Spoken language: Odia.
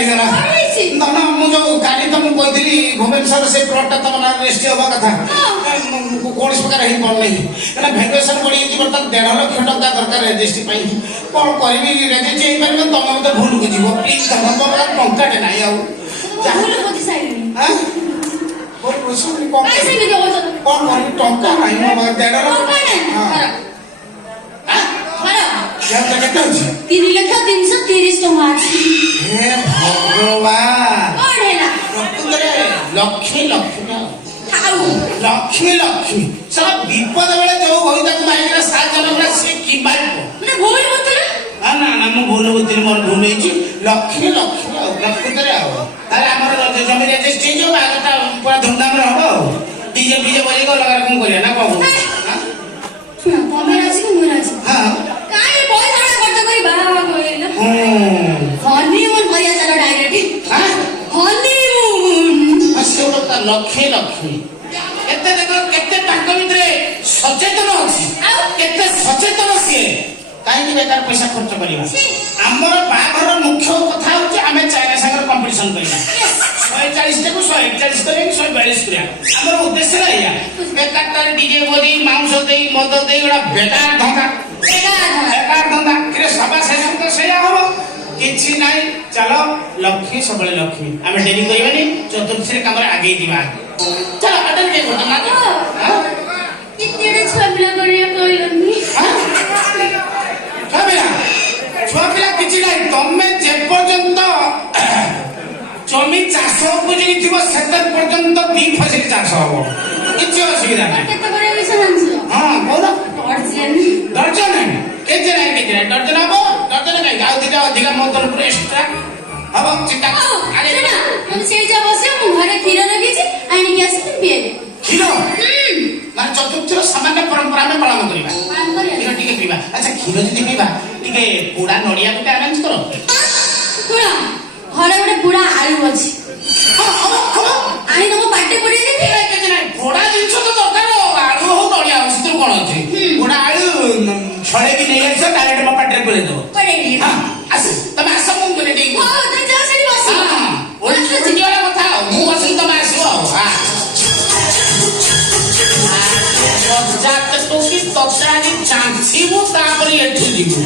ହେଇଗଲା ନା ମୁଁ ଯୋଉ କାଲି ତମକୁ କହିଥିଲି ଭୁବନେଶ୍ୱର ସେ ପ୍ଲଟଟା ତମ ନାଁ ରେଜିଷ୍ଟ୍ରି ହବା କଥା କୌଣସି ପ୍ରକାର ହେଇପାରୁନାହିଁ କାରଣ ଭ୍ୟାଲୁଏସନ ବଢିଯାଇଛି ବର୍ତ୍ତମାନ 1.5 ଲକ୍ଷ ଟଙ୍କା ଦରକାର ରେଜିଷ୍ଟ୍ରି ପାଇଁ କଣ କରିବି ରେଜିଷ୍ଟ୍ରି ହେଇପାରିବ ତମେ ମତେ ଭୁଲକୁ ଯିବ ପ୍ଲିଜ ତମ ଟଙ୍କାଟେ ନାହିଁ ଆଉ କଣ କରିବି ଟଙ୍କା ନାହିଁ ମୋ ପାଖରେ 1.5 ଲକ୍ଷ କେତେ ଅଛି 3,330,000 ଟଙ୍କା ଅଛି ହେ ଭଗବାନ କଣ ହେଲା ପ୍ରକୃତରେ ଲକ୍ଷ୍ମୀ ଲକ୍ଷ୍ମୀ ଲକ୍ଷ୍ମୀ ଲକ୍ଷ୍ମୀ ସାରା ବିପଦ ବେଳେ ଯୋଉ ହୋଇ ତାକୁ ମାଇକିନା ସାହାଯ୍ୟ ନକଲା ସେ କି ମାରିବ ମାନେ ଭୁଲ ବୁଝିଲ ନା ନା ମୁଁ ଭୁଲ ବୁଝିଲି ମୋର ଭୁଲ ହେଇଛି ଲକ୍ଷ୍ମୀ ଲକ୍ଷ୍ମୀ ଆଉ ପ୍ରକୃତରେ ଆଉ ତାହେଲେ ଆମର ଜମି ରେଜିଷ୍ଟ୍ରି ହେଇଯିବ ବାହାଘରଟା ପୁରା ଧୁମଧାମରେ ହବ ଆଉ ଡିଜେ ଫିଜେ ବଜେଇକି ଅଲଗା କଣ କରିବା ନା କଣ ତମେ ରାଜି ମୁଁ ରାଜି ହଁ କାଇଁ ପଇସା ଖର୍ଚ୍ଚ କରି ବାହା ହବା କହିଲ ହନିମୁନ କରିବା ଚାଲ ଡାଇରେକ୍ଟ ହନିମୁନ ସେ ଗୋଟେ ଲକ୍ଷ୍ମୀ ଲକ୍ଷ୍ମୀ କେତେ ଦେଖ କେତେ ତାଙ୍କ ଭିତରେ ସଚେତନ ଅଛି ଆଉ କେତେ ସଚେତନ ସିଏ କାହିଁକି ବେକାର ପଇସା ଖର୍ଚ୍ଚ କରିବା ଆମର ବାହାଘର ମୁଖ୍ୟ କଥା ହଉଛି ଆମେ ଚାଇନା ସାଙ୍ଗରେ କମ୍ପିଟିସନ କରିବା 140 ଟାକୁ 141 କରିବା କି 142 କରିବା ଆମର ଉଦ୍ଦେଶ୍ୟ ଏଇଆ ବେକାରଟାରେ ଡିଜେ ବଜେଇ ମାଉଁସ ଦେଇ ମଦ ଦେଇ ଗୋଟେ ବେକାର ଧନ୍ଦା ସଭା ଶେଷ ତ ସେଇଆ ହବ କିଛି ନାହିଁ ଚାଲ ଲକ୍ଷ୍ମୀ ସବୁବେଳେ ଲକ୍ଷ୍ମୀ ଆମେ ଡେରି କରିବାନି ଚତୁର୍ଥୀରେ କାମରେ ଆଗେଇ ଯିବା ଚାଲ ଅର୍ଡର ଟିକେ ଗୋଟେ ନା କେତେଟା ଛୁଆ ପିଲା କରିବା କହିଲନି ଛୁଆ ପିଲା କିଛି ନାହିଁ ତମେ ଯେ ପର୍ଯ୍ୟନ୍ତ ଜମି ଚାଷ ଉପଯୋଗୀ ଥିବ ସେତେ ପର୍ଯ୍ୟନ୍ତ 2 ଫସଲି ଚାଷ ହବ କିଛି ଅସୁବିଧା ନାହିଁ କେତେ କରିବା ବିଷୟ ଜାଣିଛ ହଁ କହୁନ ଡର୍ଜନ କେତେ ନାହିଁ ଡର୍ଜନ ହବ ଡର୍ଜନ କାହିଁକି ଆଉ ଦିଟା ଅଧିକା ମୋ ତରଫରୁ ଏକ୍ସଟ୍ରା ହବ ଚିନ୍ତା ମତେ ସେଇ ଯା ବସିବ ମୁଁ ଘରେ କ୍ଷୀର ଲଗେଇଛି ଆଣିକି ଆସିବି ପିଇବେ କ୍ଷୀର ମାନେ ଚତୁର୍ଥୀର ସାମାନ୍ୟ ପରମ୍ପରା ଆମେ ପାଳନ କରିବା କ୍ଷୀର ଟିକେ ପିଇବା ଆଚ୍ଛା କ୍ଷୀର ଯଦି ପିଇବା ଟିକେ ପୋଡା ନଡିଆ ଗୋଟେ ଆରେଞ୍ଜ କର ଶୁଣ ଘରେ ଗୋଟେ ବୁଢା ଆଳୁ ଅଛି ଆଣି ତମ ପାଟି ପୁରେଇ ଦେବି ପୋଡା ଜିନିଷ ତ ଦରକାର ଆଳୁ ହଉ ନଡିଆ ହଉ ସେଥିରୁ କଣ ଅଛି ପୋଡା ଆଳୁ ଛଡେଇକି ନେଇ ଆସିବ ଡାଇରେକ୍ଟ ମୋ ପାଟିରେ ପୁରେଇ ଦବ ଆସ ତମେ ଆସ ମୁଁ ପୁରେଇ ଦେଇକି କଥା ଆଉ ମୁଁ ବସିକି ତମେ ଆସିବ ଆଉ ତତେ ଚାଞ୍ଚିବୁ ତାପରେ ଏଠି ଯିବୁ